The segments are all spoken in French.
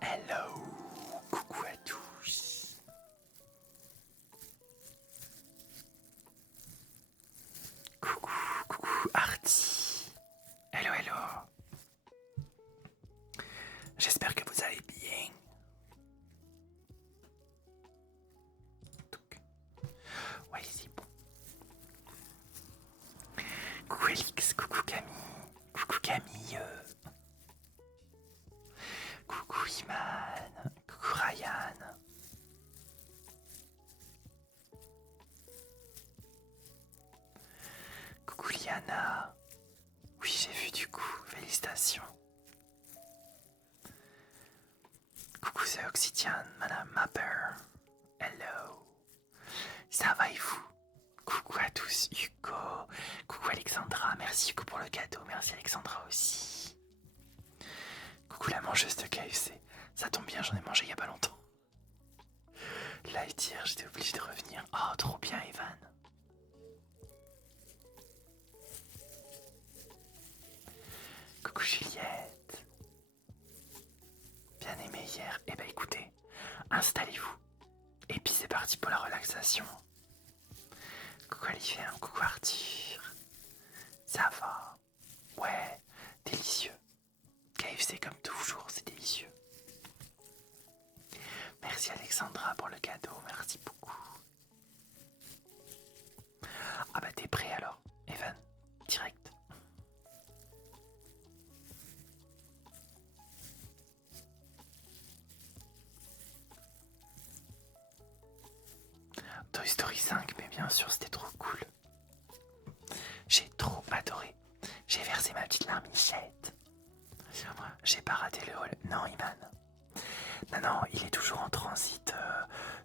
Hello, coucou à tous. Coucou Artie. Hello, hello. J'espère que vous allez bien. Ouais, c'est bon. Coucou Elix, coucou Camille. Coucou Camille. Coucou Iman. Coucou Ryan. Coucou Liana. Oui, j'ai vu du coup. Félicitations. Coucou c'est Oxydian, Madame Mapper. Hello. Ça va et vous? Coucou à tous, Hugo. Coucou Alexandra, merci Hugo pour le cadeau. Merci Alexandra aussi. Coucou la mangeuse de KFC. Ça tombe bien, j'en ai mangé il y a pas longtemps. Live dire, j'étais obligé de revenir. Oh, trop bien Evan. Coucou Juliette. Bien aimé hier. Eh ben écoutez, installez-vous. Et puis c'est parti pour la relaxation. Coucou Olivia, coucou Arthur. Ça va? Ouais, délicieux. KFC comme toujours, c'est délicieux. Merci Alexandra pour le cadeau, merci beaucoup. Ah bah t'es prêt alors, Evan, direct. Toy Story 5, mais bien sûr c'était trop cool. J'ai trop adoré. J'ai versé ma petite larmichette. J'ai pas raté le hall. Non, Iman. Non, il est toujours en transit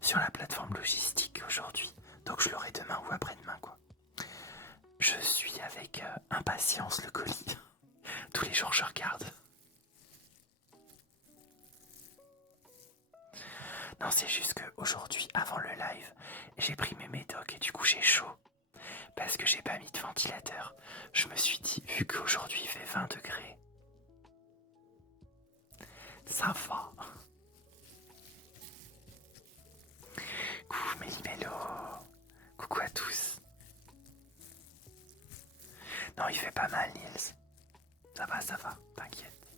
sur la plateforme logistique aujourd'hui. Donc je l'aurai demain ou après-demain, quoi. Je suis avec impatience le colis. Tous les jours je regarde. Non, c'est juste qu'aujourd'hui, avant le live, j'ai pris mes médocs et du coup j'ai chaud. Parce que j'ai pas mis de ventilateur. Je me suis dit, vu qu'aujourd'hui il fait 20 degrés, ça va. Coucou Mélimélo. Coucou à tous. Non, il fait pas mal, Nils. Ça va, t'inquiète.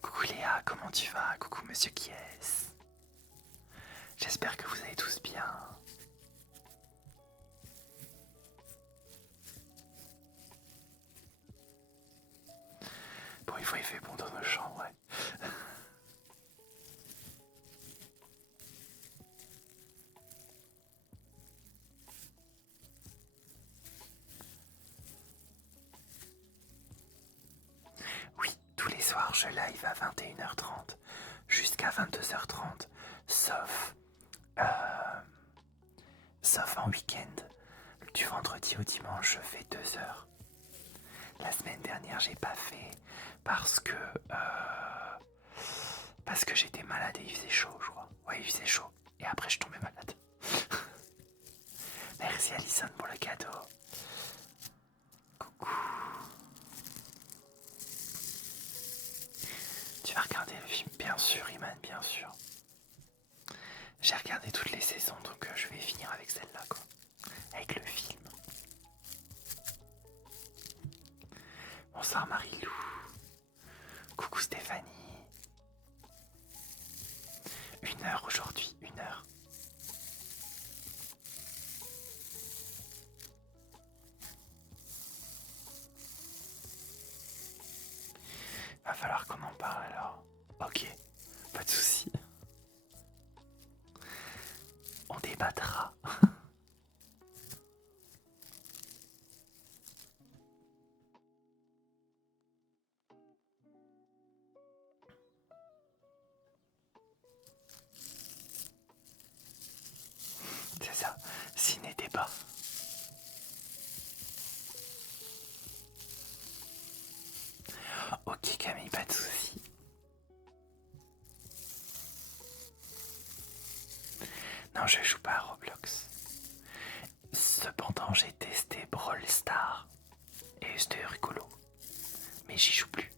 Coucou Léa, comment tu vas? Coucou Monsieur Kies. J'espère que vous allez tous bien. Bon, il fait bon dans nos chambres, ouais. Oui, tous les soirs je live à 21h30 jusqu'à 22h30, sauf en week-end. Du vendredi au dimanche, je fais 2 heures. La semaine dernière, j'ai pas fait parce que j'étais malade et il faisait chaud, je crois. Ouais, il faisait chaud. Et après, je tombais malade. Merci Alison pour le cadeau. Coucou. Tu vas regarder le film? Bien sûr, Iman, bien sûr. J'ai regardé toutes les saisons, donc je vais finir avec celle-là, quoi. Avec le film. Bonsoir Marie-Lou. Coucou Stéphanie. 1 heure aujourd'hui, 1 heure. Va falloir qu'on en parle alors. Ok, pas de souci. On débattra. C'est ça, ciné-débat. Ok Camille, pas de souci. Non, je joue pas à Roblox. Cependant, j'ai testé Brawl Stars et c'était rigolo. Mais j'y joue plus.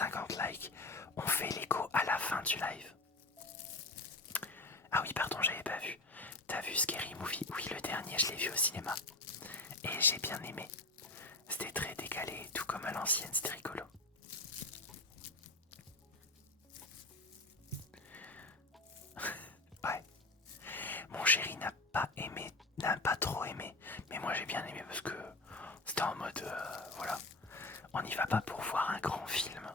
50 likes, on fait l'écho à la fin du live. Ah oui, pardon, j'avais pas vu. T'as vu Scary Movie? Oui, le dernier, je l'ai vu au cinéma. Et j'ai bien aimé. C'était très décalé, tout comme à l'ancienne, c'était rigolo. Ouais. Mon chéri n'a pas trop aimé. Mais moi j'ai bien aimé parce que c'était en mode, voilà. On n'y va pas pour voir un grand film.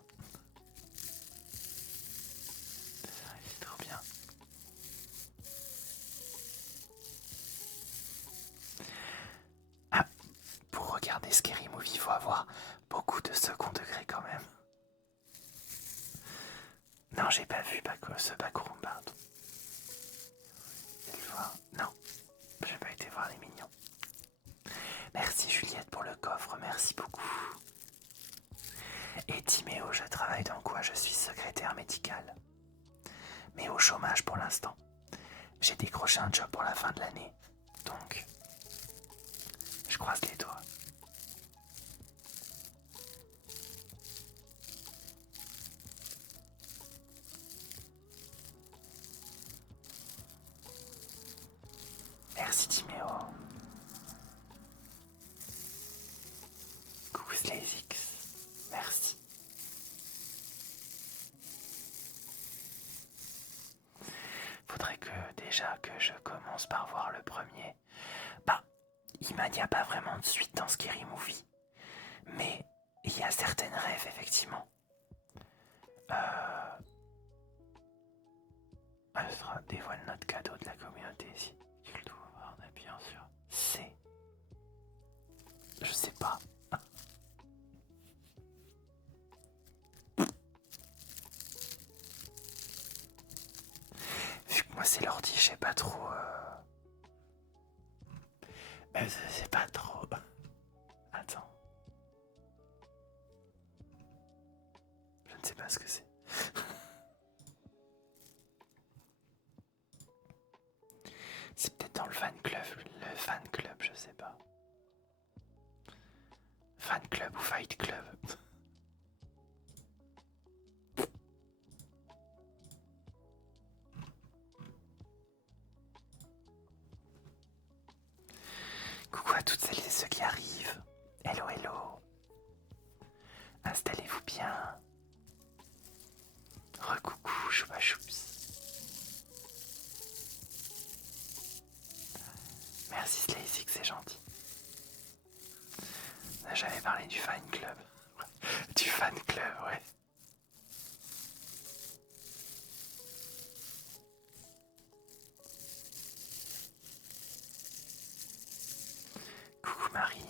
C'est trop bien. Ah, pour regarder Scary Movie, il faut avoir beaucoup de second degré quand même. Non, j'ai pas vu ce Backroom, pardon. Non, j'ai pas été voir les mignons. Merci Juliette pour le coffre, merci beaucoup. Et Timéo, je travaille dans quoi? Je suis secrétaire médicale. Mais au chômage pour l'instant. J'ai décroché un job pour la fin de l'année. Donc, je croise les doigts. Merci Timéo. Coucou Slazix. Merci. Faudrait déjà que je commence par voir le premier. Bah, il n'y a pas vraiment de suite dans Scary Movie. Mais il y a certaines rêves, effectivement. Astra dévoile notre cadeau de la communauté ici. Tu le dois voir en appuyant sur C. Je sais pas. Vu que moi c'est l'ordi, je sais pas trop. C'est pas trop. Attends. Je ne sais pas ce que c'est. C'est peut-être dans le fan club. Le fan club, je sais pas. Fan club ou fight club. Coucou à toutes celles et ceux qui arrivent. Hello, hello. Installez-vous bien. Recoucou, choupa choups. Merci Slazy, c'est gentil. On n'a jamais parlé du fan club. Du fan club, ouais. Coucou Marine.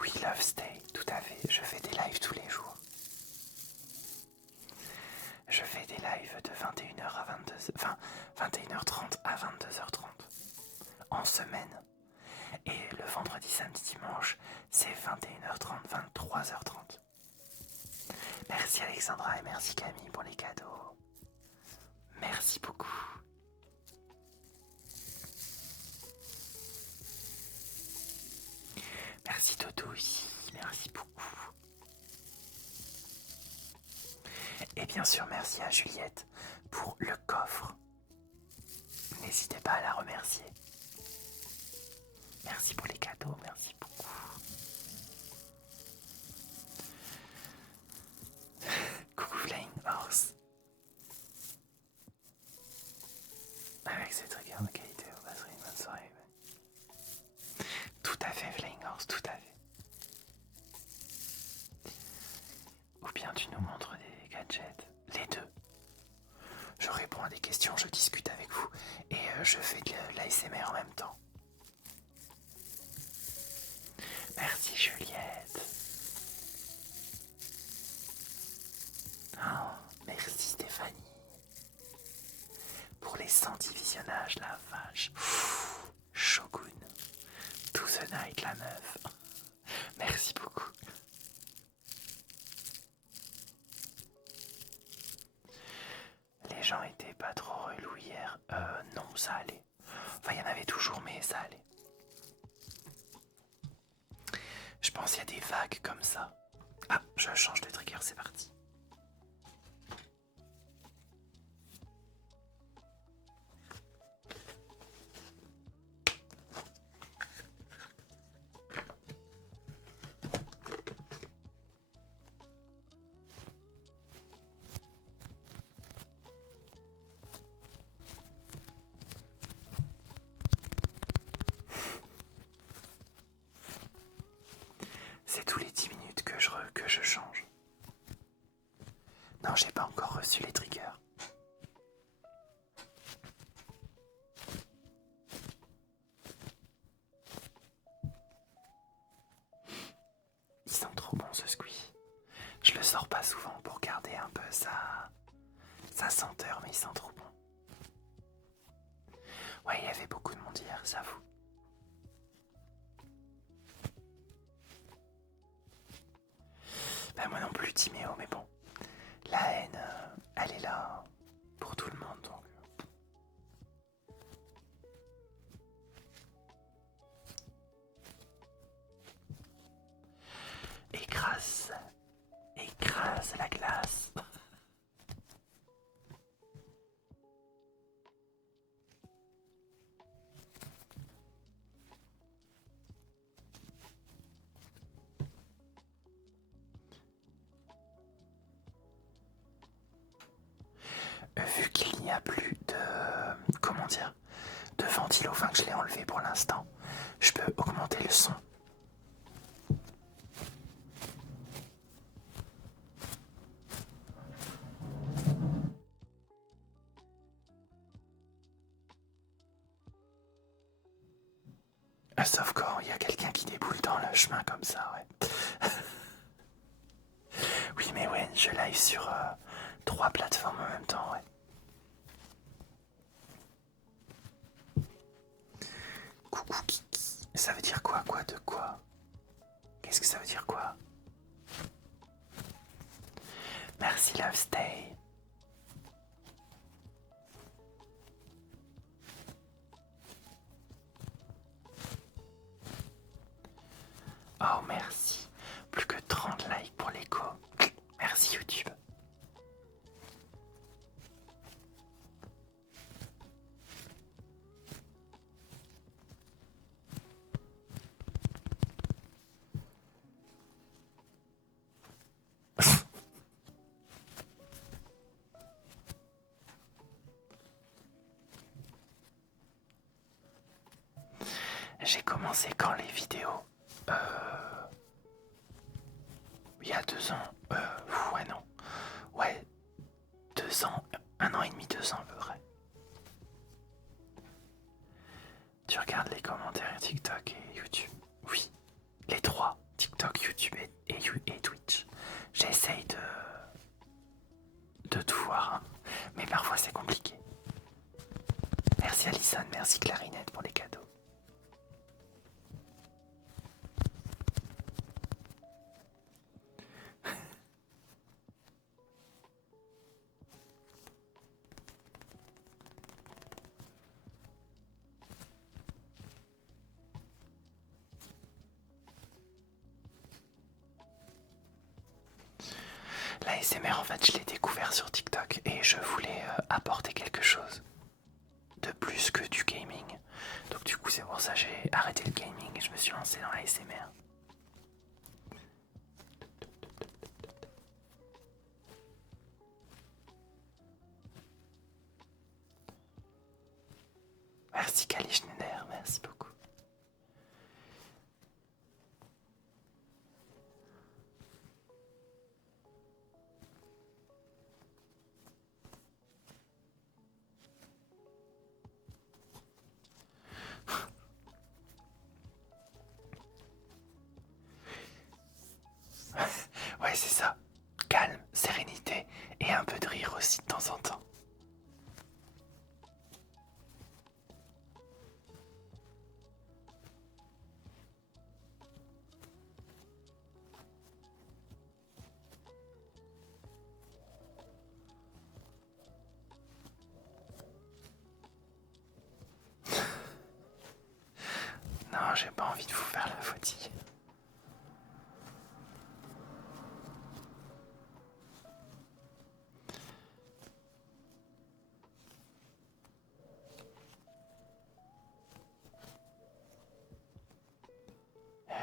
Oui, Love Stay, tout à fait. Je fais des lives tous les jours. Je fais des lives de 21h à 22h, enfin 21h30 à 22h30 en semaine. Et le vendredi, samedi, dimanche, c'est 21h30, 23h30. Merci Alexandra et merci Camille pour les cadeaux. Merci beaucoup. Merci Toto aussi, merci beaucoup. Et bien sûr, merci à Juliette pour le coffre. N'hésitez pas à la remercier. Merci pour les cadeaux, merci beaucoup. Coucou Flying Horse. Avec ces triggers de qualité, on passerait une bonne soirée. Tout à fait Flying Horse, tout à fait. Ou bien tu nous montres des gadgets. Les deux. Je réponds à des questions, je discute avec vous et je fais de l'ASMR en même temps. Merci Juliette. Oh. 110 visionnages, la vache. Shogun. To the night, la meuf. Merci beaucoup. Les gens étaient pas trop relous hier. Non, ça allait. Enfin, il y en avait toujours, mais ça allait. Je pense qu'il y a des vagues comme ça. Ah, je change de trigger, c'est parti. C'est tous les 10 minutes que je change. Non, j'ai pas encore reçu les triggers. Ils sont trop bons ce squeeze. Je le sors pas souvent pour garder un peu sa senteur, mais ils sont trop bons. Ouais, il y avait beaucoup de monde hier, j'avoue. Ben moi non plus, Timéo, mais bon. La haine, elle est là pour tout le monde, donc. Écrase la glace. Vu qu'il n'y a plus de... comment dire, de ventilo, enfin que je l'ai enlevé pour l'instant, je peux augmenter le son. Sauf quand il y a quelqu'un qui déboule dans le chemin comme ça, ouais. Oui, mais ouais, je live sur 3 plateformes en même temps, ouais. Coucou Kiki. Ça veut dire quoi? Quoi de quoi? Qu'est-ce que ça veut dire quoi? Merci Love Stay. Oh merci. Plus que 30 likes pour l'écho. Merci YouTube. J'ai commencé quand les vidéos il y a 2 ans. Ouais non. Ouais, 2 ans, 1 an et demi, 2 ans à peu près. Tu regardes les commentaires TikTok et YouTube? Oui, les 3, TikTok, YouTube et Twitch. J'essaye de tout voir, hein. Mais parfois c'est compliqué. Merci Alison, merci Clarinette pour les cadeaux. La SMR, en fait, je l'ai découvert sur TikTok et je voulais apporter quelque chose de plus que du gaming. Donc du coup, c'est pour ça que j'ai arrêté le gaming et je me suis lancé dans la SMR. Merci Kali Schneider, merci beaucoup. Ouais, c'est ça. Calme, sérénité et un peu de rire aussi de temps en temps. Non, j'ai pas envie de vous faire la fatigue.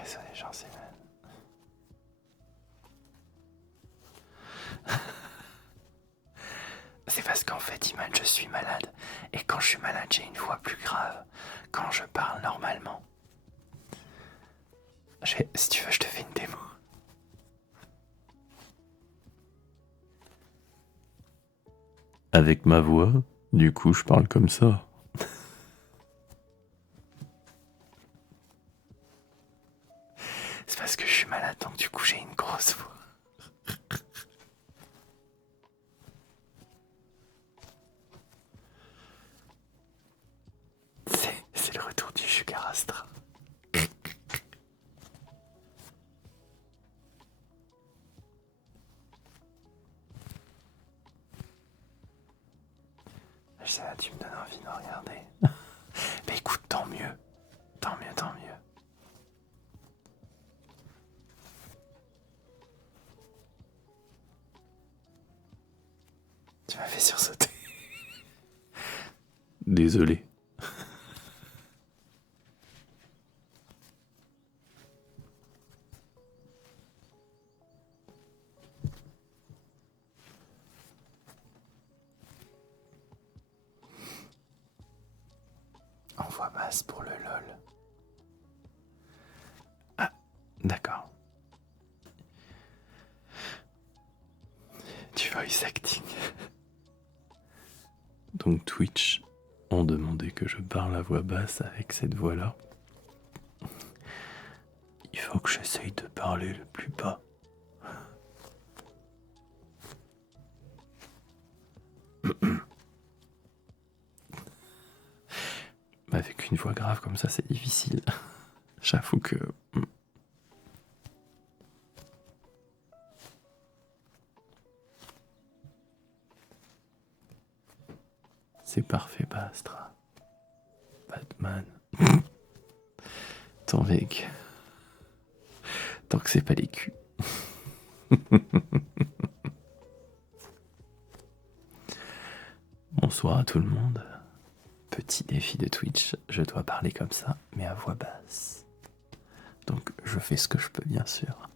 Ça, les gens, c'est mal. C'est parce qu'en fait, Iman, je suis malade. Et quand je suis malade, j'ai une voix plus grave. Quand je parle normalement. Si tu veux, je te fais une démo. Avec ma voix, du coup, je parle comme ça. C'est parce que je suis malade, donc du coup, j'ai une grosse voix. C'est le retour du Sugar Astra. Je sais, tu me donnes envie de me regarder. Mais écoute, tant mieux. Tant mieux, tant mieux. Tu m'as fait sursauter. Désolé. En voix basse pour le LOL. Ah, d'accord. Du voice acting. Donc Twitch ont demandé que je parle à voix basse avec cette voix-là. Il faut que j'essaye de parler le plus bas. Avec une voix grave comme ça, c'est difficile. J'avoue que... C'est parfait, Bastra. Batman. Tant mec. Tant que c'est pas les culs. Bonsoir à tout le monde. Petit défi de Twitch, je dois parler comme ça, mais à voix basse. Donc je fais ce que je peux, bien sûr.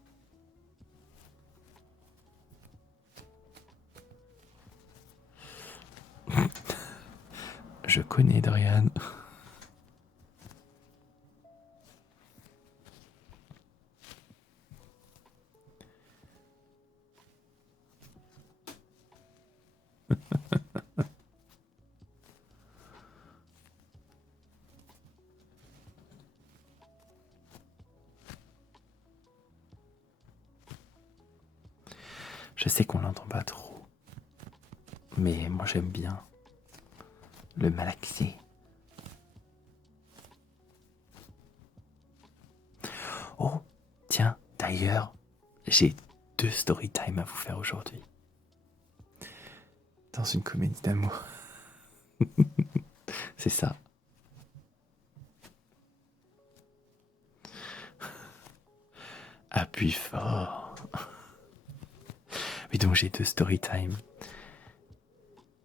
Je connais Dorian. Je sais qu'on l'entend pas trop, mais moi j'aime bien le malaxer. Oh, tiens, d'ailleurs, j'ai 2 story time à vous faire aujourd'hui. Dans une comédie d'amour. C'est ça. Appuie fort. Oui, donc j'ai 2 story time.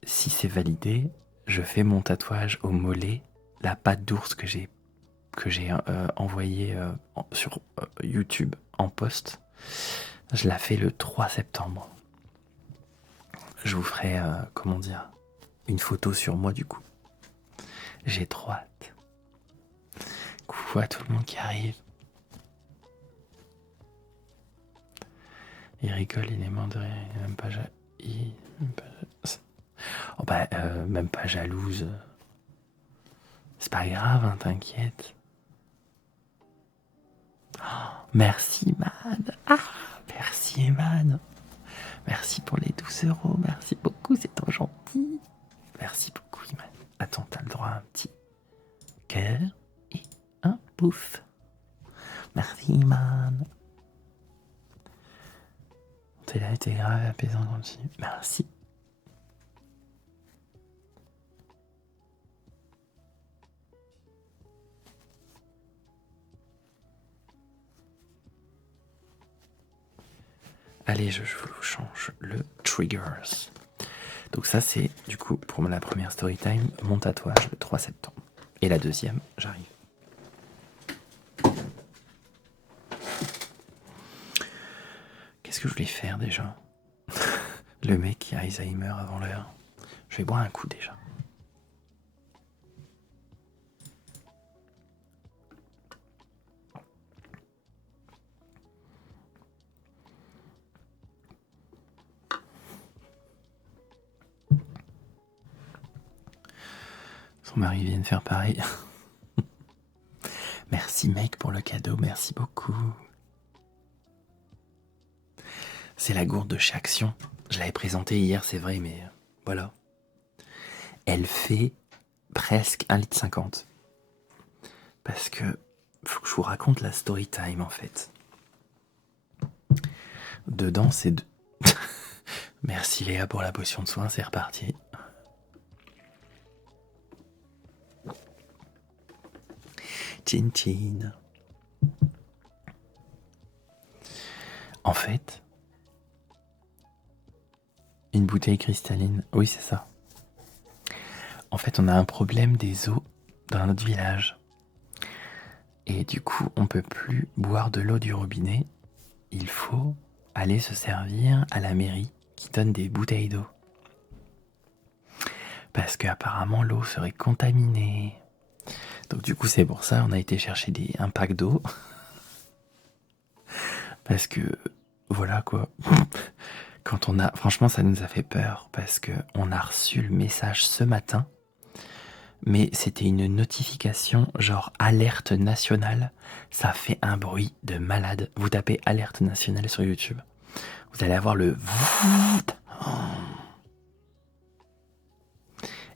Si c'est validé, je fais mon tatouage au mollet, la patte d'ours que j'ai envoyée sur YouTube en post. Je la fais le 3 septembre. Je vous ferai, comment dire, une photo sur moi du coup. J'ai trop hâte. Coucou à tout le monde qui arrive. Il rigole, il est mort de rire, il est même pas oh bah, même pas jalouse. C'est pas grave, hein, t'inquiète. Oh, merci, man. Ah, merci, man. Merci pour les 12 €. Merci beaucoup, c'est trop gentil. Merci beaucoup, Iman. Attends, t'as le droit à un petit cœur et un pouf. Merci, Iman. T'es là, t'es grave apaisant, continue. Merci. Allez, je vous change le triggers. Donc ça, c'est du coup pour la première story time, mon tatouage le 3 septembre. Et la deuxième, j'arrive. Qu'est-ce que je voulais faire déjà? Le mec qui a Alzheimer avant l'heure. Je vais boire un coup déjà. Son mari vient de faire pareil. Merci mec pour le cadeau, merci beaucoup. C'est la gourde de chez Action. Je l'avais présentée hier, c'est vrai, mais voilà. Elle fait presque 1,50 litre. Parce que faut que je vous raconte la story time en fait. Dedans, c'est... Merci Léa pour la potion de soin, c'est reparti. Tchin tchin. En fait, une bouteille cristalline, oui c'est ça. En fait, on a un problème des eaux dans notre village. Et du coup, on peut plus boire de l'eau du robinet. Il faut aller se servir à la mairie qui donne des bouteilles d'eau. Parce qu'apparemment, l'eau serait contaminée. Donc du coup, c'est pour ça on a été chercher un pack d'eau. Parce que, voilà quoi. Franchement, ça nous a fait peur. Parce qu'on a reçu le message ce matin. Mais c'était une notification genre alerte nationale. Ça fait un bruit de malade. Vous tapez alerte nationale sur YouTube. Vous allez avoir le...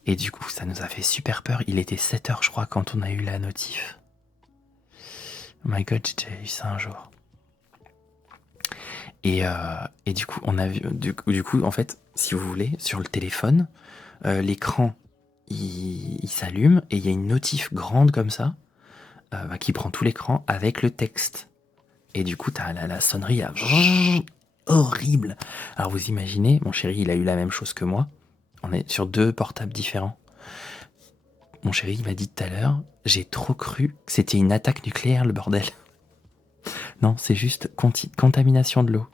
Et du coup, ça nous a fait super peur. Il était 7h, je crois, quand on a eu la notif. Oh my god, j'ai déjà eu ça un jour. Et du coup, on a vu... Du coup, en fait, si vous voulez, sur le téléphone, l'écran, il s'allume et il y a une notif grande comme ça qui prend tout l'écran avec le texte. Et du coup, t'as la sonnerie horrible. Alors vous imaginez, mon chéri, il a eu la même chose que moi. On est sur 2 portables différents. Mon chéri, il m'a dit tout à l'heure, j'ai trop cru que c'était une attaque nucléaire, le bordel. Non, c'est juste contamination de l'eau.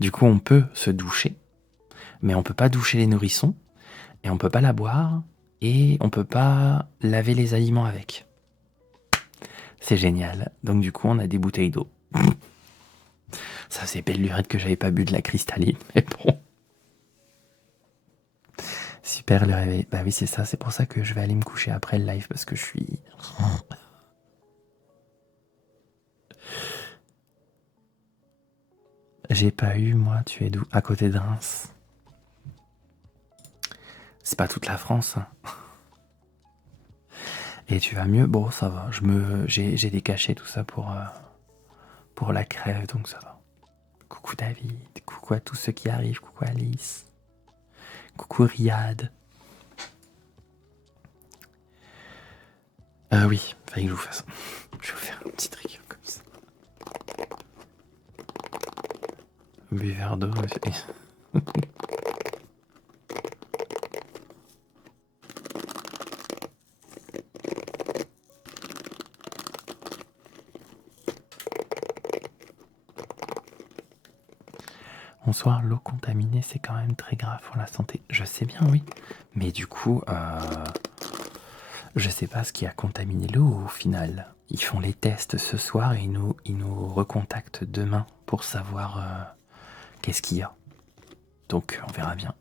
Du coup, on peut se doucher, mais on peut pas doucher les nourrissons, et on peut pas la boire, et on peut pas laver les aliments avec. C'est génial. Donc du coup, on a des bouteilles d'eau. Ça, c'est belle lurette que j'avais pas bu de la cristalline, mais bon. Super le réveil. Bah oui, c'est ça. C'est pour ça que je vais aller me coucher après le live, parce que je suis... J'ai pas eu, moi, tu es d'où? À côté de Reims. C'est pas toute la France. Hein. Et tu vas mieux? Bon, ça va. J'ai des cachets, tout ça, pour la crève, donc ça va. Coucou David, coucou à tous ceux qui arrivent, coucou Alice, coucou Riyad. Oui, fallait que je vous fasse. Je vais vous faire un petit trick comme ça. Buveur d'eau. Bonsoir, l'eau contaminée, c'est quand même très grave pour la santé. Je sais bien, oui. Mais du coup, je sais pas ce qui a contaminé l'eau au final. Ils font les tests ce soir et ils nous recontactent demain pour savoir qu'est-ce qu'il y a. Donc, on verra bien.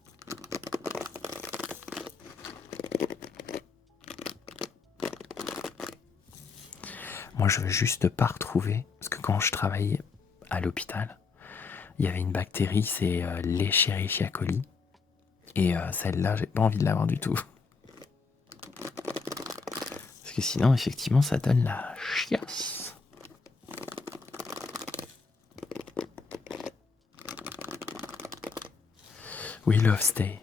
Moi, je veux juste pas retrouver, parce que quand je travaillais à l'hôpital, il y avait une bactérie, c'est l'Escherichia coli. Et celle-là, j'ai pas envie de l'avoir du tout. Parce que sinon, effectivement, ça donne la chiasse. Oui, Love Stay.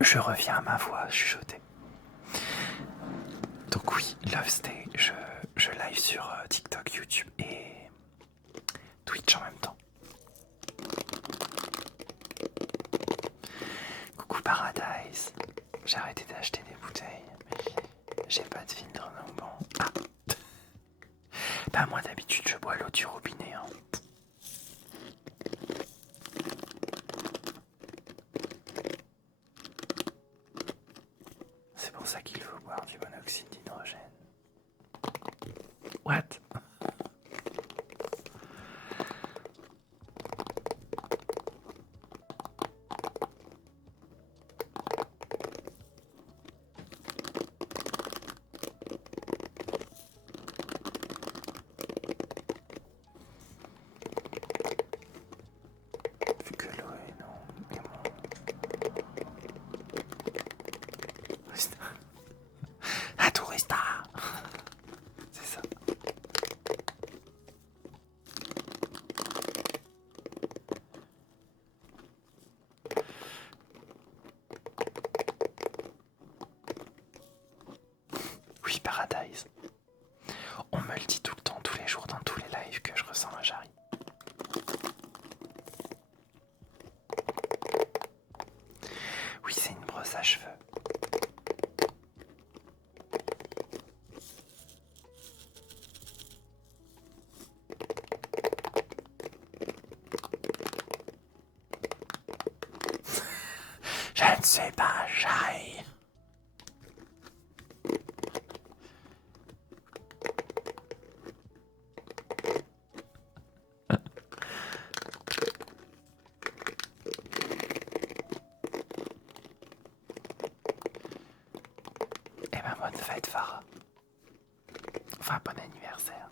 Je reviens à ma voix chuchotée. Donc oui, Love Stay, je live sur TikTok, YouTube et Twitch en même temps. J'ai arrêté d'acheter des bouteilles. J'ai pas de filtre, non, bon. Ah. Bah moi d'habitude je bois l'eau du robinet. Hein. C'est pour ça qu'il faut boire du monoxyde d'hydrogène. What? Vu que l'eau est non. Un tourista. C'est ça. Oui, Paradise. On me le dit tout le temps, tous les jours, dans tous les lives que je ressens un Jarry. Oui, c'est une brosse à cheveux. Je ne suis pas Jarry. Et ben bonne fête Farah. Enfin bon anniversaire.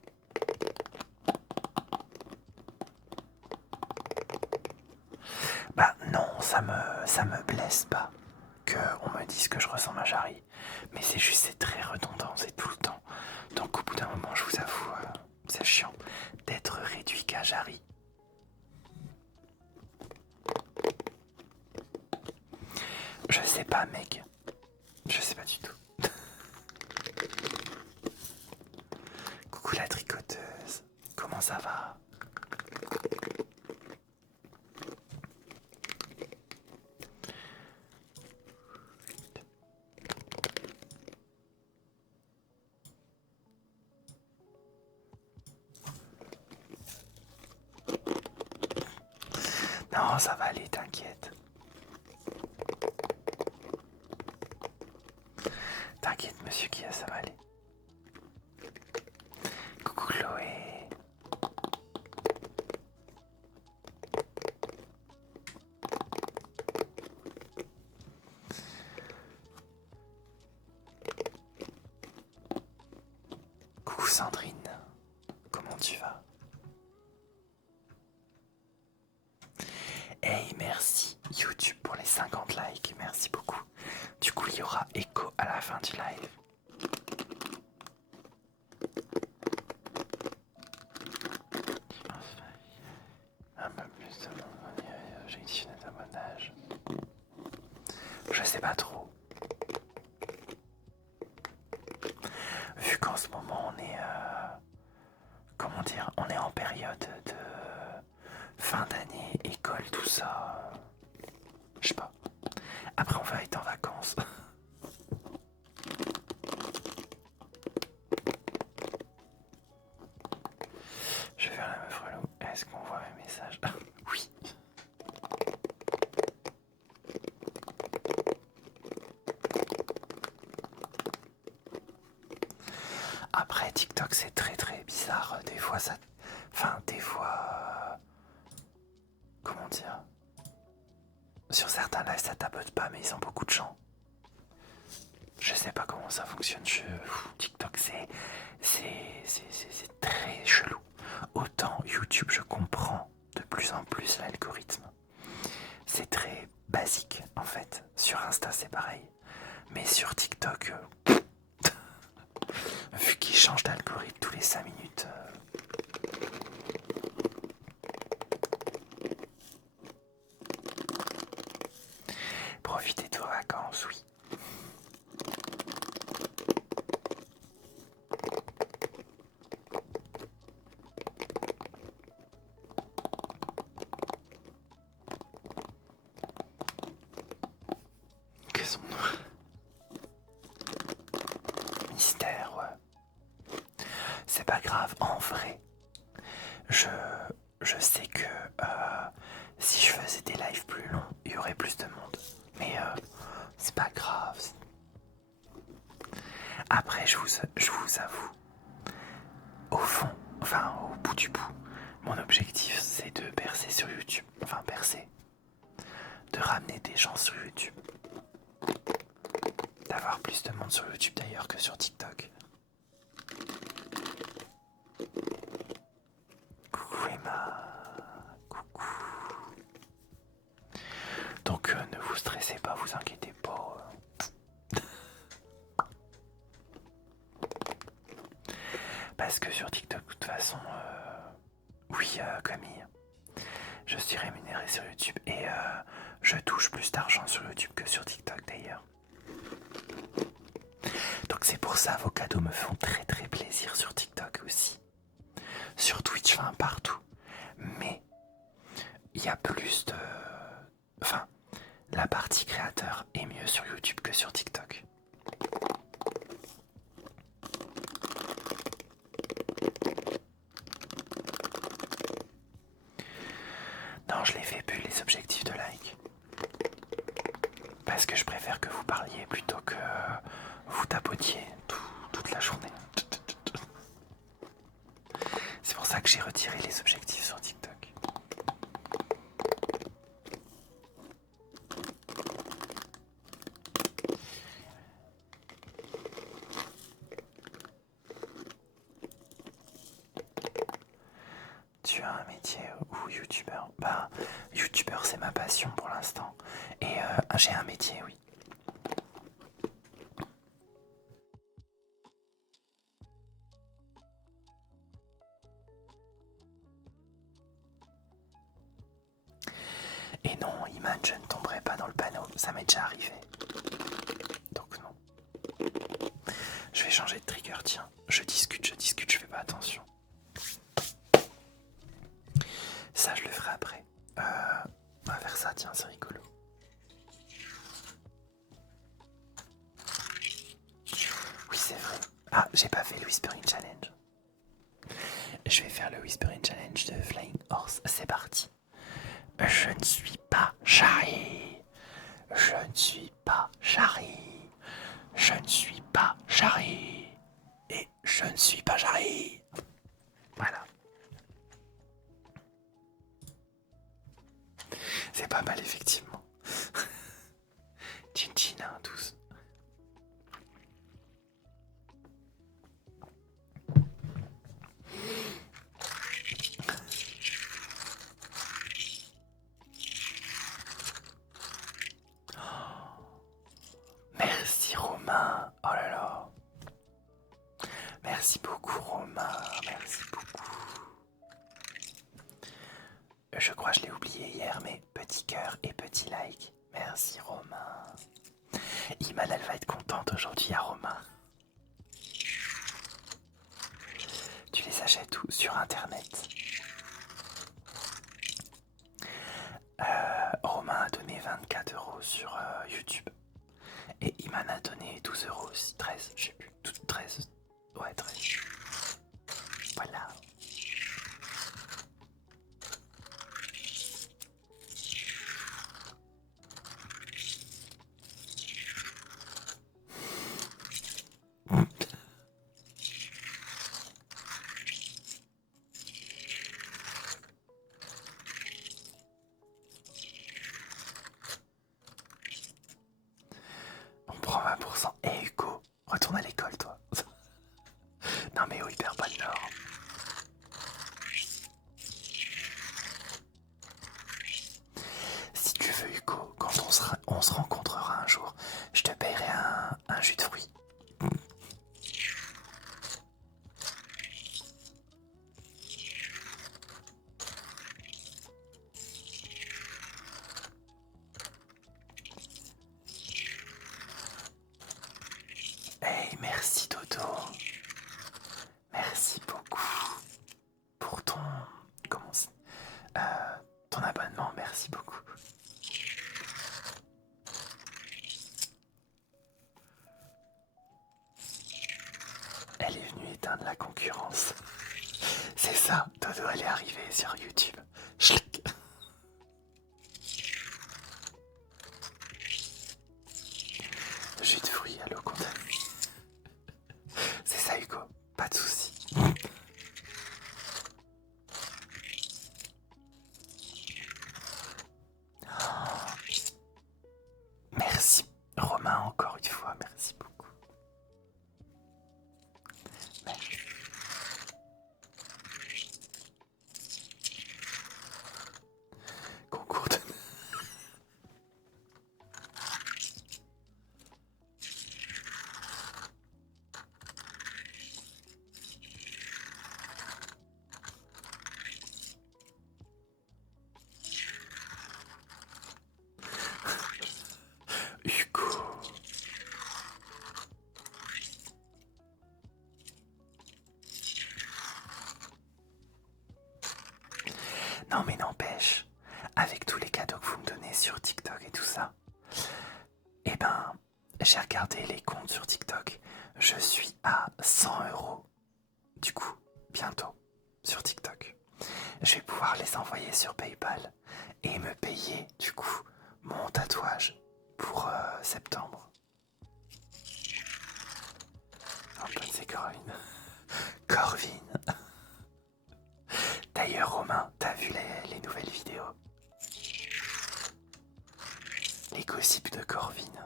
Bah non, ça me blesse pas qu'on me dise que je ressemble à Jarry. Mais c'est juste, c'est très redondant, c'est tout le temps. Donc au bout d'un moment, je vous avoue, c'est chiant d'être réduit qu'à Jarry. Je sais pas mec. Je sais pas du tout. Coucou la tricoteuse. Comment ça va? Non, ça va aller, t'inquiète. T'inquiète, monsieur Kia, ça va aller. Coucou Chloé. Coucou Sandrine. Comment tu vas? Hey, merci YouTube pour les 50 likes, merci beaucoup. Du coup, il y aura écho à la fin du live. Un peu plus de objectif d'abonnage. Je sais pas trop. Vu qu'en ce moment on est comment dire, on est en période de fin d'année, école, tout ça. Je sais pas. Après on va être en vacances. Je vais faire la meuf relou. Est-ce qu'on voit mes messages? Oui. Après TikTok c'est très très bizarre. Des fois ça... Enfin des fois... Comment dire? Sur certains lives ça tapote pas mais ils ont beaucoup de gens. Je sais pas comment ça fonctionne. TikTok c'est très chelou. Autant YouTube je comprends de plus en plus l'algorithme. C'est très basique en fait. Sur Insta c'est pareil. Mais sur TikTok, vu qu'il change d'algorithme tous les 5 minutes. Profitez de vos vacances, oui. Que son nom. vrai, je, je sais que si je faisais des lives plus longs, il y aurait plus de monde. Mais c'est pas grave. Après, je vous avoue, au fond, enfin au bout du bout, mon objectif c'est de percer sur YouTube. Enfin percer. De ramener des gens sur YouTube. D'avoir plus de monde sur YouTube d'ailleurs que sur TikTok. Coucou Emma. Coucou. Donc ne vous stressez pas, vous inquiétez pas. Parce que sur TikTok, de toute façon, oui, Camille, je suis rémunéré sur YouTube et je touche plus d'argent sur YouTube que sur TikTok d'ailleurs. Donc c'est pour ça vos cadeaux me font très très plaisir sur TikTok aussi. Sur Twitch, enfin partout. Mais il y a plus de... Enfin, la partie créateur est mieux sur YouTube que sur TikTok. Non, je les fais plus les objectifs de like. Parce que je préfère que vous parliez plutôt que vous tapotiez toute la journée. C'est pour ça que j'ai retiré les objectifs sur TikTok. Tu as un métier ou youtubeur? Bah, youtubeur c'est ma passion pour l'instant. Et j'ai un métier, oui. Et non, Iman, je ne tomberai pas dans le panneau, ça m'est déjà arrivé. Donc non. Je vais changer de trigger, tiens. Je discute, je fais pas attention. Ça, je le ferai après. On va faire ça, tiens, c'est rigolo. Oui, c'est vrai. Ah, j'ai pas fait le Whispering Challenge. Je vais faire le Whispering Challenge de Flying Horse. C'est parti. Je ne suis pas Charlie. Je ne suis pas Charlie. Je ne suis pas Charlie. Et je ne suis pas Charlie. Voilà. C'est pas mal, effectivement. Chin chin, hein, tous. Merci Romain. Oh là là. Merci beaucoup Romain. Merci beaucoup. Je crois que je l'ai oublié hier, mais petit cœur et petit like. Merci Romain. Iman, elle va être contente aujourd'hui à Romain. Tu les achètes où? Sur internet. Romain a donné 24 € sur YouTube. Et Iman a donné 12 € aussi. 13, je sais plus. 13. Ouais, 13. Voilà. On prend 20%. Et Hugo, retourne à l'école, toi. Non mais oui, perds pas le nord. Si tu veux, Hugo, quand on se rencontrera un jour, je te paierai un jus de fruits. Hey, merci Dodo. Merci beaucoup pour ton... Comment c'est ton abonnement, merci beaucoup. Elle est venue éteindre la concurrence. Dodo, elle est arrivée sur YouTube. Schlick. Jus de fruits à l'eau contaminée. C'est ça, Hugo. Pas de soucis. Merci, Romain, encore une fois. Merci beaucoup. Merci. Concours de... Hugo. Non mais n'empêche, avec tous les cadeaux que vous me donnez sur TikTok et tout ça, eh ben, j'ai regardé les comptes sur TikTok. Je suis à 100 € du coup, bientôt, sur TikTok. Je vais pouvoir les envoyer sur PayPal et me payer, du coup, mon tatouage pour septembre. Un peu de c'est Corvine. Corvine. D'ailleurs, Romain, t'as vu les nouvelles vidéos? Les gossips de Corvine.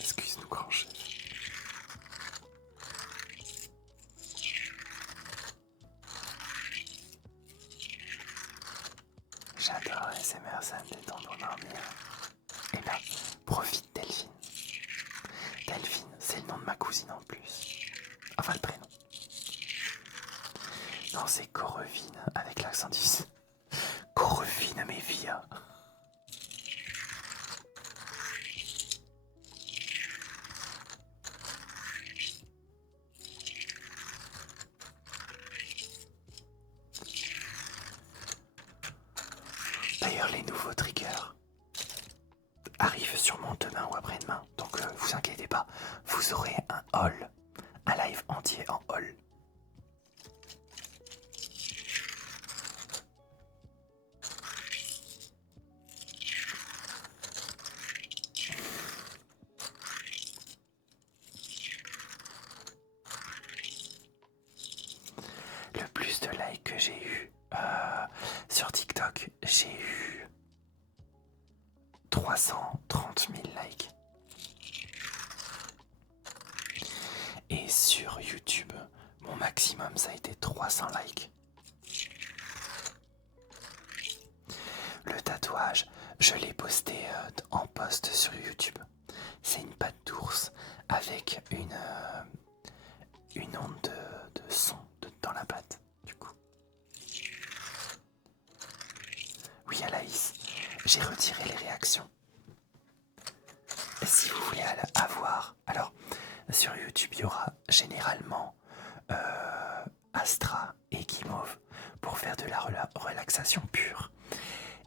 Excuse-nous, grand chef. J'adore ASMR, ça me détend pour dormir. Et ben, profite Delphine. Delphine, c'est le nom de ma cousine en plus. Enfin, le prénom. Non, c'est Corvine avec l'accent du... Corvine, mais via. D'ailleurs, les nouveaux triggers arrivent sûrement demain ou après-demain. Donc, vous inquiétez pas, vous aurez un haul, un live entier en haul. Le plus de likes que j'ai eu sur TikTok, j'ai eu 330 000 likes. Et sur YouTube, mon maximum ça a été 300 likes. Le tatouage, je l'ai posté en post sur YouTube. C'est une patte d'ours avec une onde de son dans la patte, du coup. Oui, Alaïs, j'ai retiré les réactions. Et si vous voulez avoir... Alors, sur YouTube, il y aura généralement Astra et Guimauve pour faire de la relaxation pure.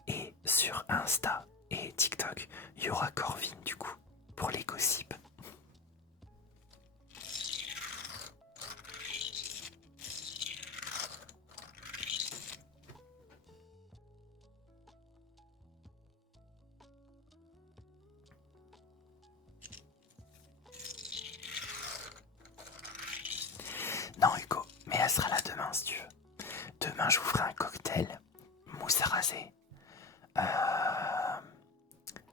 Et sur Insta et TikTok, il y aura Corvine, du coup, pour les gossips. Non, Hugo, mais elle sera là demain si tu veux. Demain, je vous ferai un cocktail, mousse à raser.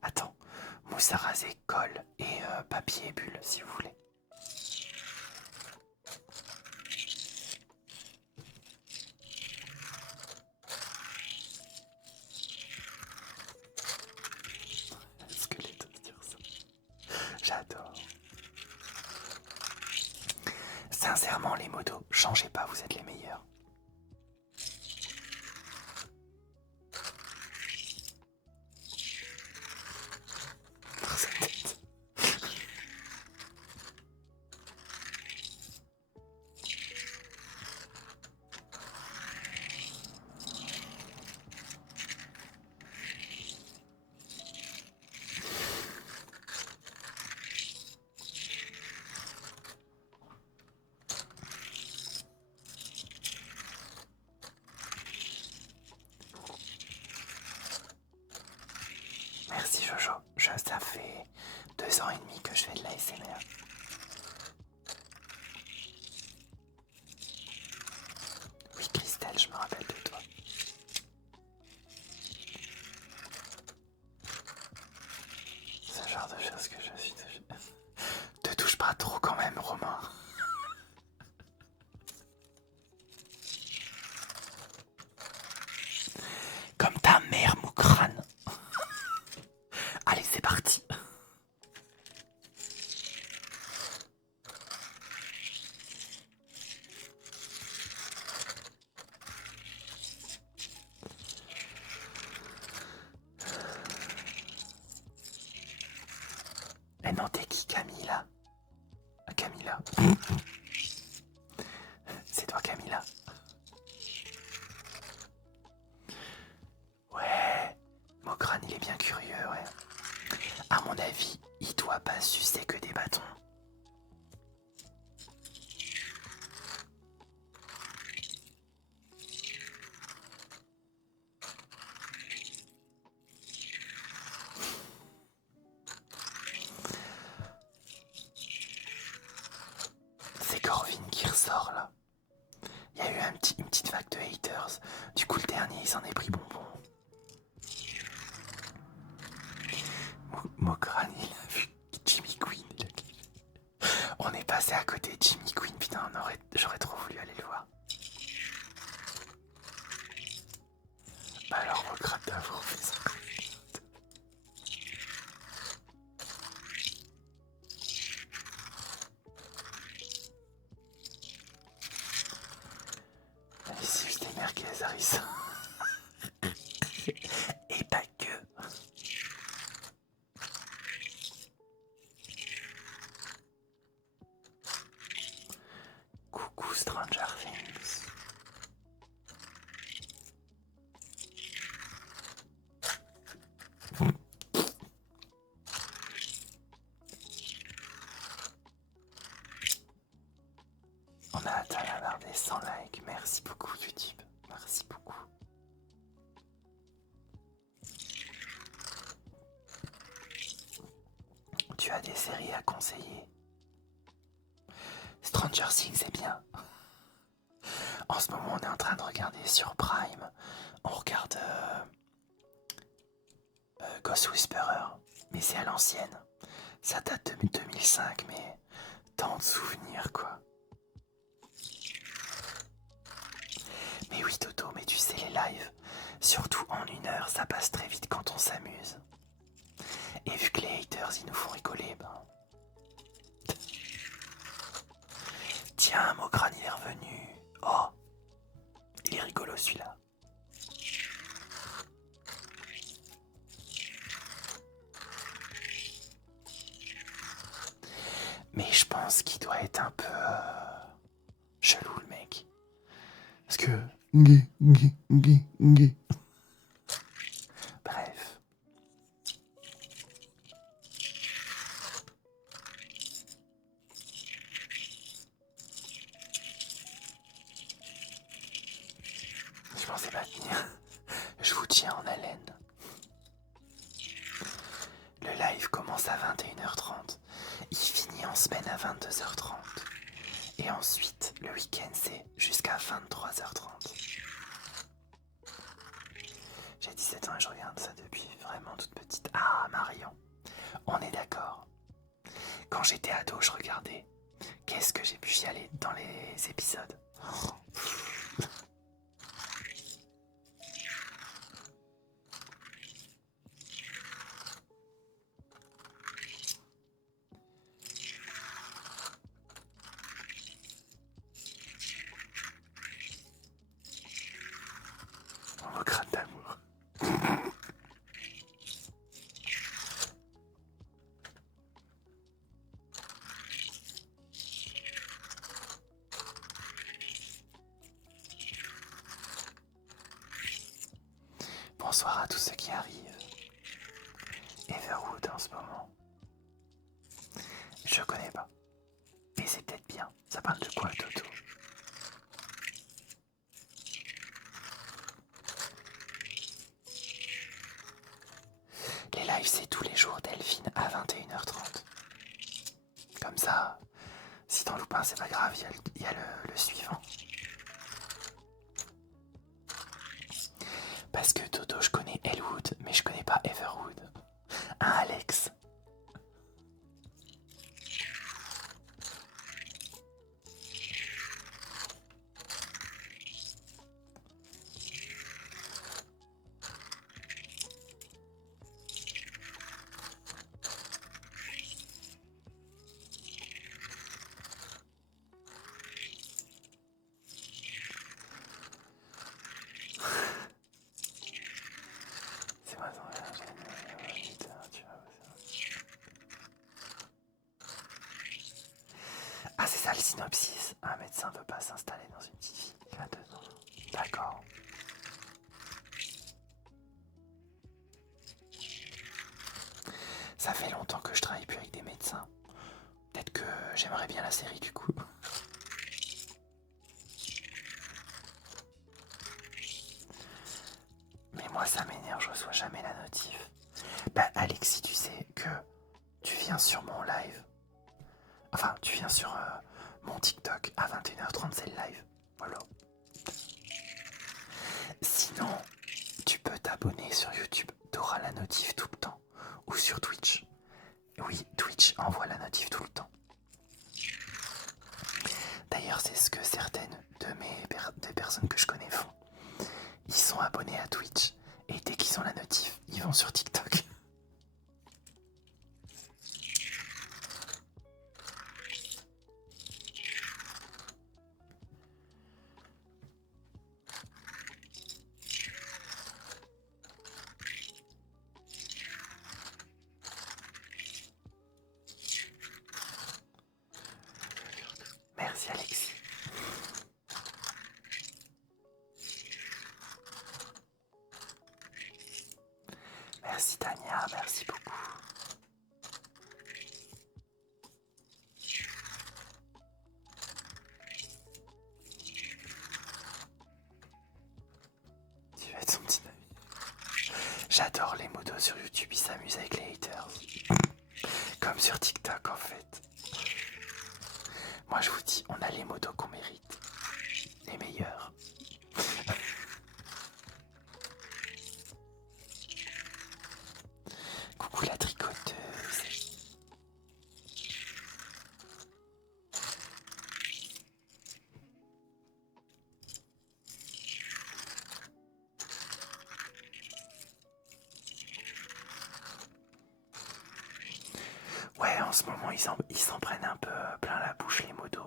Attends, mousse à raser, colle et papier et bulle si vous voulez. Est-ce que les deux dire ça? J'adore. Sincèrement, les motos, changez pas, vous êtes les meilleurs. non, t'es qui, Camilla? Camilla. C'est toi, Camilla. Ouais, Mokran, il est bien curieux, ouais. À mon avis, il doit pas sucer que des bâtons. C'est Corvin qui ressort là. Il y a eu une petite vague de haters. Du coup, le dernier, il s'en est pris bonbon. Mokran, il a vu Jimmy Queen. On est passé à côté de Jimmy Queen. Putain, j'aurais trop voulu aller le voir. Bah alors, Mokran d'avoir fait ça. Ici, je t'ai merguez, Harrison. Et pas que. Coucou Stranger Things. On a atteint la barre des 100 likes. Merci beaucoup YouTube. Merci beaucoup. Tu as des séries à conseiller? Stranger Things, c'est bien. En ce moment, on est en train de regarder sur Prime. On regarde Ghost Whisperer, mais c'est à l'ancienne. Ça date de 2005, mais tant de souvenirs, quoi. Mais oui, Toto, mais tu sais, les lives, surtout en 1 heure, ça passe très vite quand on s'amuse. Et vu que les haters, ils nous font rigoler, ben... Tiens, Mokran, il est revenu. Oh, il est rigolo, celui-là. Mais je pense qu'il doit être un peu... chelou, le mec. Parce que... Bref. Je pensais pas tenir. Je vous tiens en haleine. Le live commence à 21h30. Il finit en semaine à 22h30. Et ensuite, le week-end, c'est jusqu'à 23h30. J'ai 17 ans et je regarde ça depuis vraiment toute petite. Ah, Marion, on est d'accord. Quand j'étais ado, je regardais. Qu'est-ce que j'ai pu chialer dans les épisodes? On crâne d'amour. Bonsoir à tous ceux qui arrivent. Everwood en ce moment. Je connais pas. Mais c'est peut-être bien. Ça parle de quoi, Toto? Les lives, c'est tous les jours Delphine à 21h30. Comme ça, si t'en loupes un, c'est pas grave, il y a le suivant. Parce que Toto, je connais Elwood, mais je connais pas Everwood. Hein, Alex? Synopsis. Un médecin veut pas s'installer dans une petite fille qui a 2 ans. D'accord. Ça fait longtemps que je travaille plus avec des médecins. Peut-être que j'aimerais bien la série du coup. Mais moi ça m'énerve, je reçois jamais la notif. Bah Alexis, tu sais que tu viens sur mon live. Enfin, tu viens sur mon TikTok à 21h30, c'est le live. Voilà. Sinon, tu peux t'abonner sur YouTube, t'auras la notif tout le temps. Ou sur Twitch. Oui, Twitch envoie la notif tout le temps. D'ailleurs, c'est ce que certaines des personnes que je connais font. Ils sont abonnés à Twitch et dès qu'ils ont la notif, ils vont sur TikTok. Merci Alexis. Merci Tania, merci beaucoup. Tu vas être son petit ami. J'adore les modos sur YouTube, ils s'amusent avec les haters. Comme sur TikTok en fait. Moi je vous dis, on a les modos qu'on mérite. Les meilleurs. Coucou la tricoteuse. Ouais, en ce moment, ils s'en prennent un peu plein la bouche, les modos.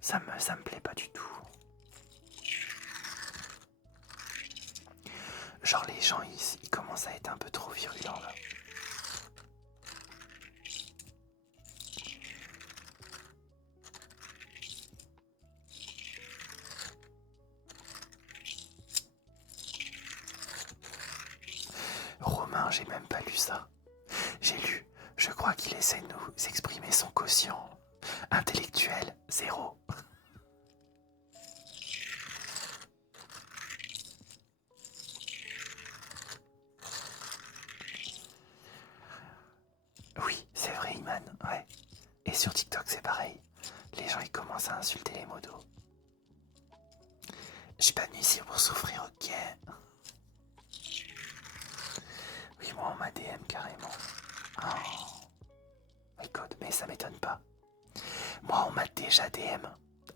Ça me plaît pas du tout. Genre, les gens, ils commencent à être un peu trop virulents, là. Romain, j'ai même pas lu ça. J'ai lu, je crois qu'il essaie de nous exprimer son quotient intellectuel, 0. Oui, c'est vrai, Iman, ouais. Et sur TikTok, c'est pareil. Les gens, ils commencent à insulter les modos. Je suis pas venu ici pour souffrir, ok. Oui, moi, on m'a DM carrément. Oh. Écoute, mais ça m'étonne pas. Moi, on m'a déjà DM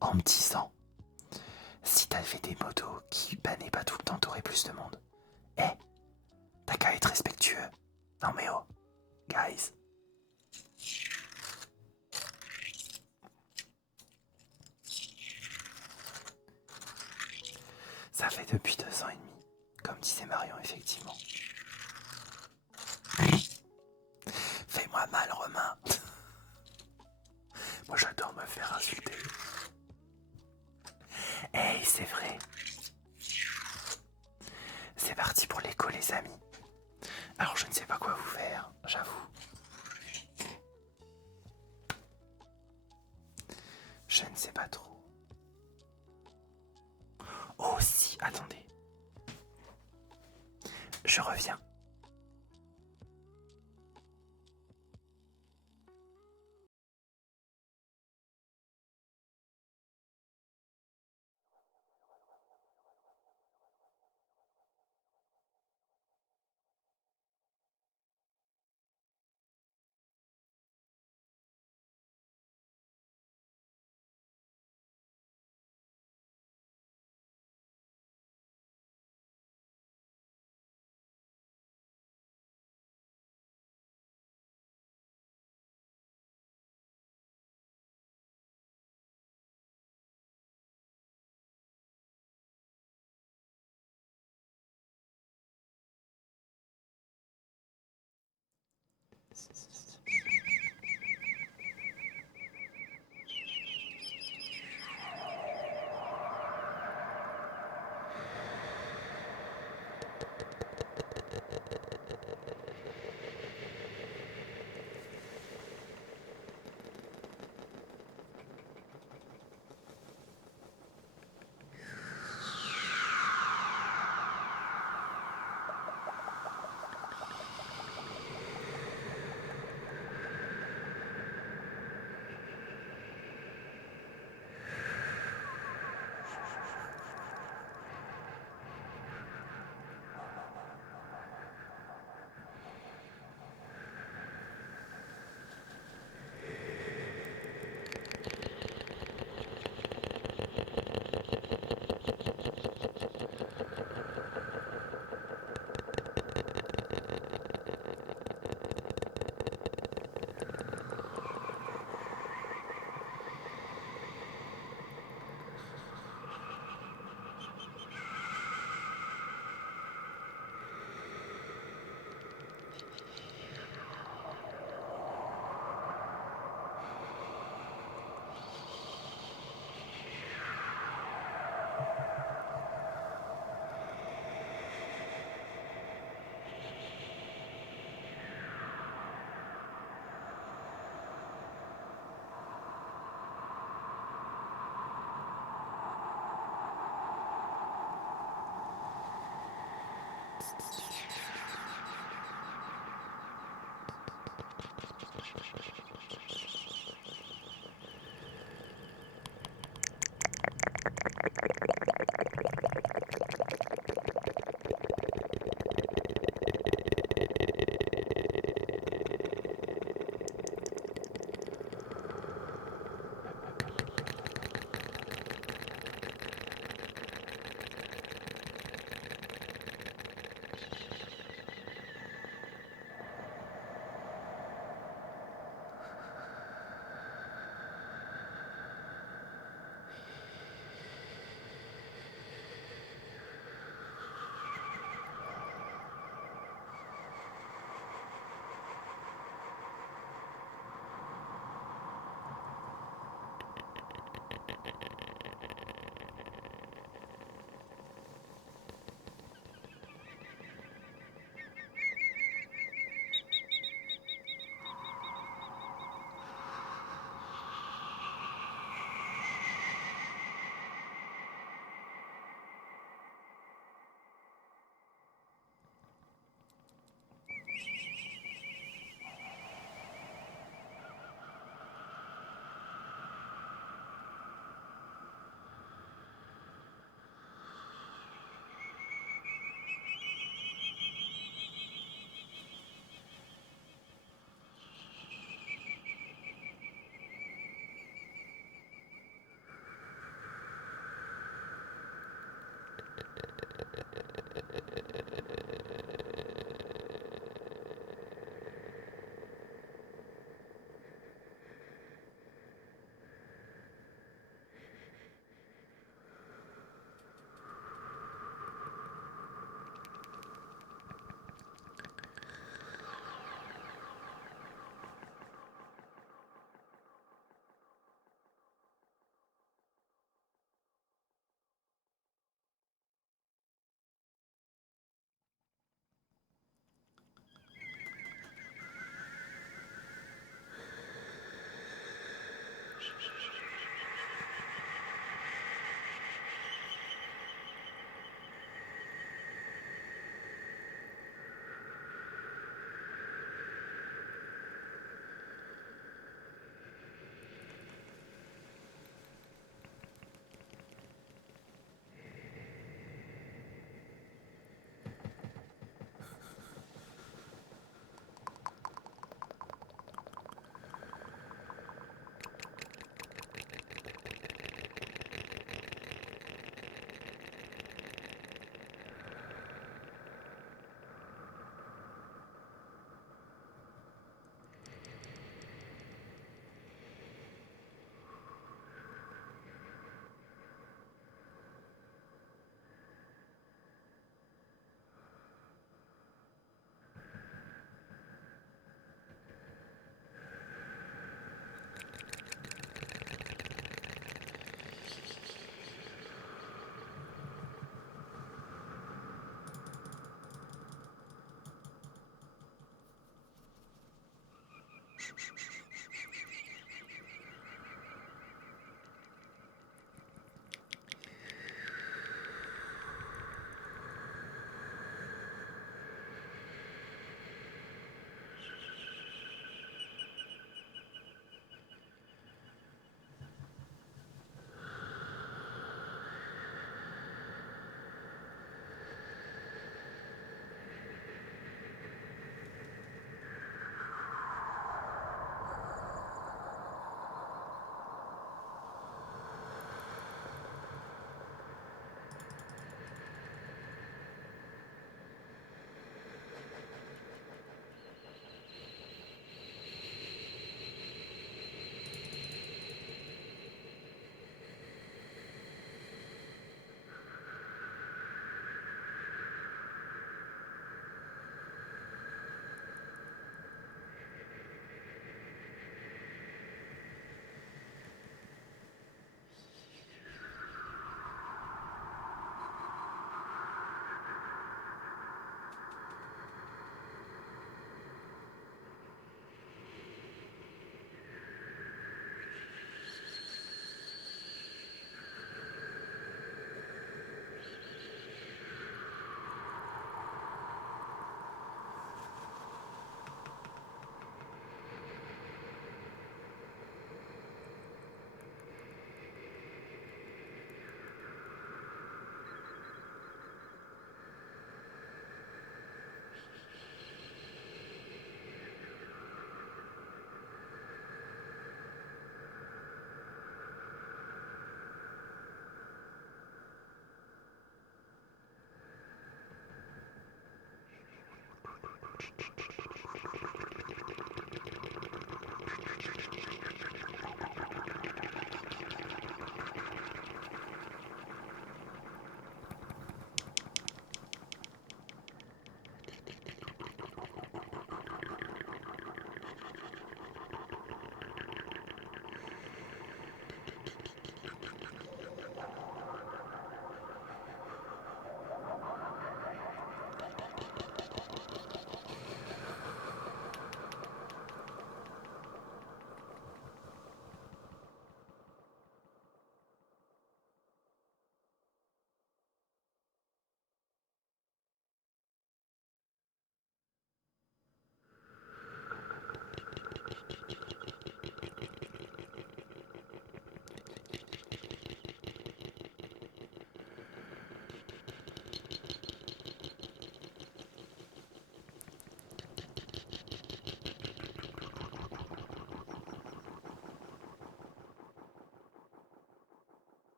en me disant si t'avais des modos qui bannaient pas tout le temps, t'aurais plus de monde. Eh, t'as qu'à être respectueux. Non mais oh, guys. Ça fait depuis 2 ans et demi, comme disait Marion, effectivement. Fais-moi mal, Romain. Moi, j'adore me faire insulter. Hey, c'est vrai. C'est parti pour l'écho, les amis. Alors, je ne sais pas quoi vous faire, j'avoue. Je ne sais pas trop. Oh si, attendez. Je reviens.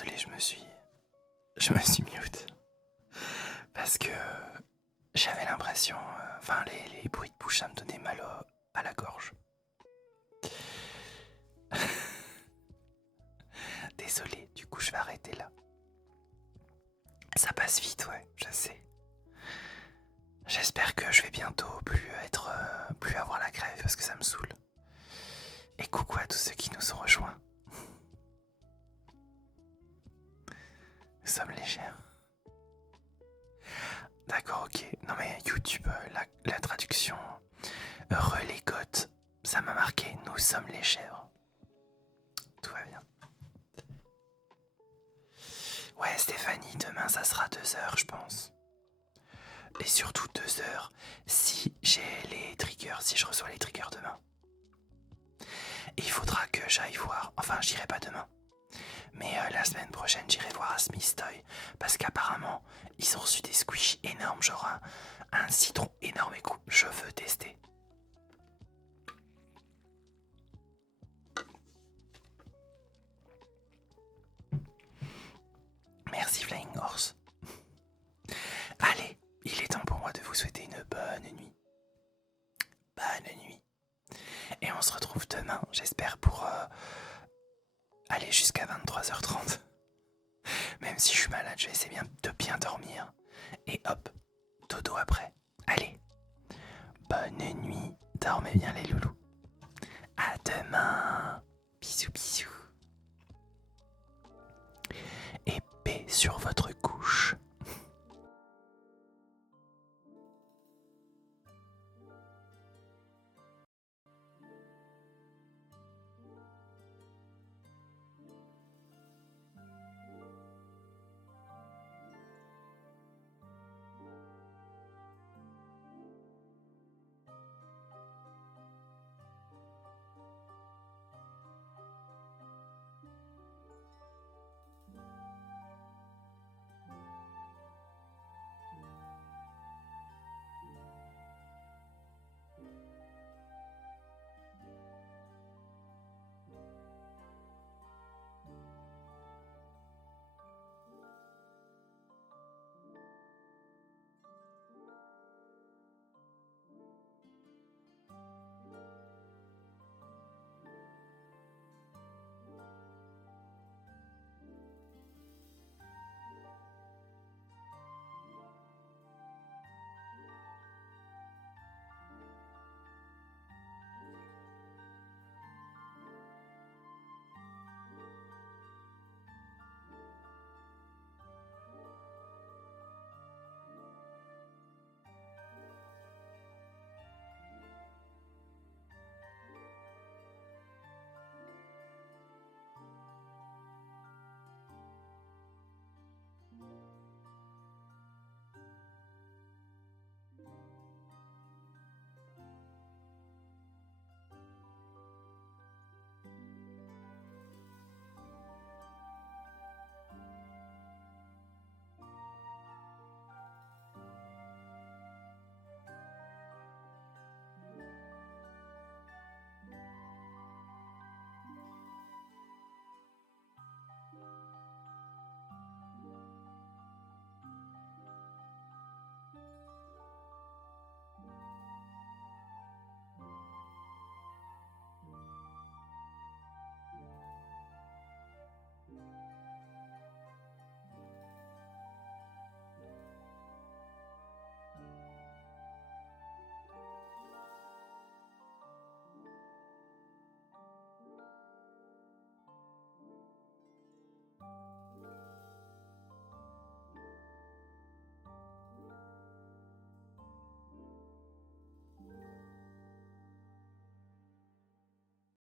désolé, je me suis mute. Parce que j'avais l'impression, les bruits de bouche, ça me donnait mal à la gorge. Désolé, du coup je vais arrêter là. Ça passe vite, ouais, je sais. J'espère que je vais bientôt plus avoir la crève parce que ça me saoule. Et coucou à tous ceux qui nous ont rejoints. Nous sommes légers. D'accord, ok. Non mais YouTube, la traduction relais côtes, ça m'a marqué. Nous sommes les chèvres. Tout va bien. Ouais, Stéphanie, demain ça sera 2 heures, je pense. Et surtout 2 heures si j'ai les triggers, si je reçois les triggers demain. Et il faudra que j'aille voir, enfin j'irai pas demain, mais la semaine prochaine j'irai voir à Smith Toy parce qu'apparemment ils ont reçu des squishies énormes, genre un citron énorme et je veux tester. Merci Flying Horse. Allez, il est temps pour moi de vous souhaiter une bonne nuit. Bonne nuit. Et on se retrouve demain, j'espère, pour aller jusqu'à 23h30. Même si je suis malade, je vais essayer de bien dormir. Et hop, dodo après. Allez, bonne nuit, dormez bien les loulous. À demain. Bisous bisous.